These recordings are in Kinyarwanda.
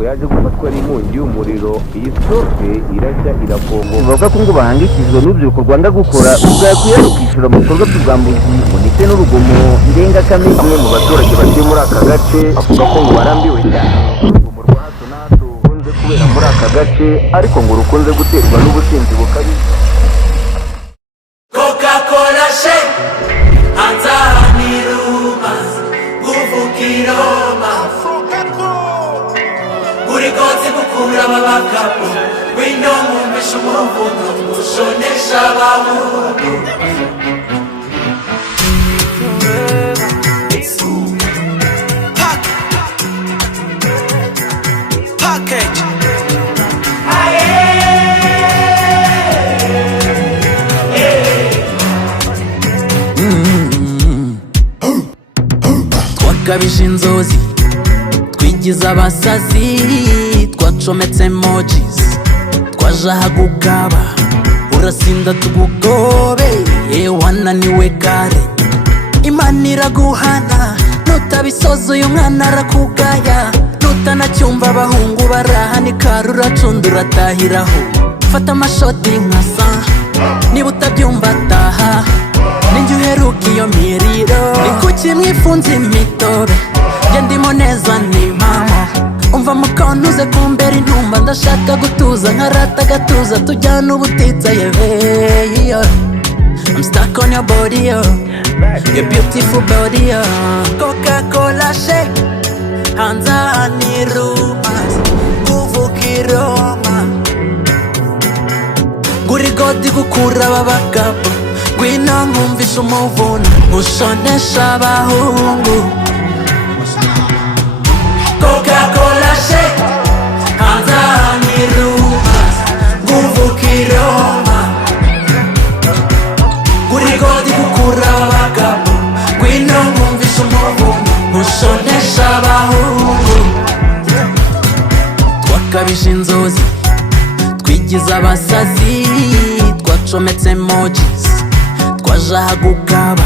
ngo yaje gufatwa n'inkongi y'umuriro. Iyi sitoke irajya irakongo. Bavuga ko ngo bahangikijwe n'urubyiruko rwanda gukora rwakwiye rukishyura mu bikorwa by'ubwambuzi ndetse n'urugomo ndengakamere. Bamwe mu baturage batuye muri aka gace bavuga ko ngo barambiwe cyane urugomo rwa hato na hato rukunze kubera muri aka gace, ariko ngo rukunze guterwa n'ubusinzi bukabije. Coca-Cola shake Anzani rumas Guvukiroma Gurikozi gukura babakapo Wino mumisha umuvuno Mushonesha bahungu Package twakabije inzozi twigize abasazi, twacometse emojis twaje ahagukaba urasinda tugugobe wananiwe kare. Imana iraguhana nutabisoza uyu mwana arakugaya, nutanacyumva abahungu barahanika ruracunda uratahiraho. Fata amashoti nkasa niba utabyumva taha, ninjye uheruka iyo miriro. Ni kuki mwifunze imitobe njye ndimo neza ni mama, umva mukono uze kumbera intumba. Ndashaka gutuza nkarata gatuza tujyana ubutitsa yewe. I'm stuck on your body, your beautiful body. Coca-Cola shake Anzani rumas Guvukiroma Gurigodi gukura babakapo Gwino nkumvisha umuvuno Mushonesha abahungu. Coca-Cola shake Anzani rumas Guvukiroma Gurigodi gukura babakapo Gwino nkumvisha umuvuno Mushonesha abahungu. Twakabije inzozi twigize abasazi, twacometse emojis twaje ahagukaba.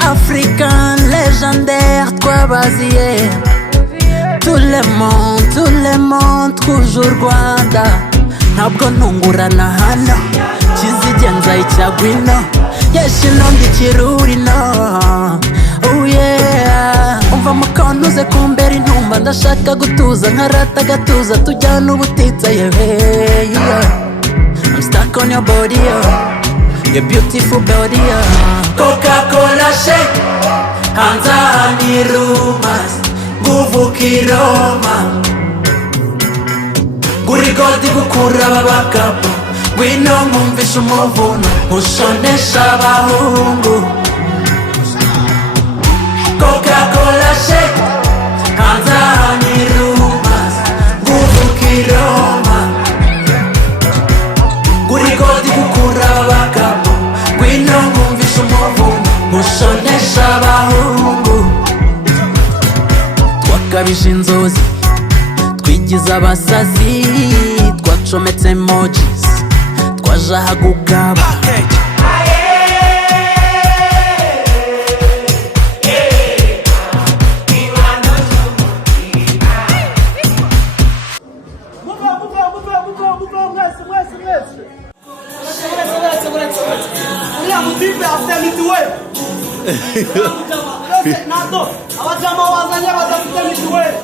African légendaire twabaziye, tout le monde twuje u Rwanda. Ntabwo ntungurana hano kizigenza icyagwino yeshinondi kirurino. Oh yeah, umva mukono uze kumbera intumba. Ndashaka gutuza nkarata gatuza tujyana ubutitsa yewe. I'm stuck on your body, your beautiful body. Coca-Cola shake Anzani rumas Guvukiroma Gurigodi gukura babakapo Gwino nkumvisha umuvuno Mushonesha abahungu. Coca-Cola shake Anzani rumas Guvukiroma Gurigodi gukura babakapo Gwino nkumvisha umuvuno Mushonesha abahungu. Twakabije inzozi twigize abasazi, twacometse emojis twaje ahagukaba. Abajama wazanye batafuta mituweli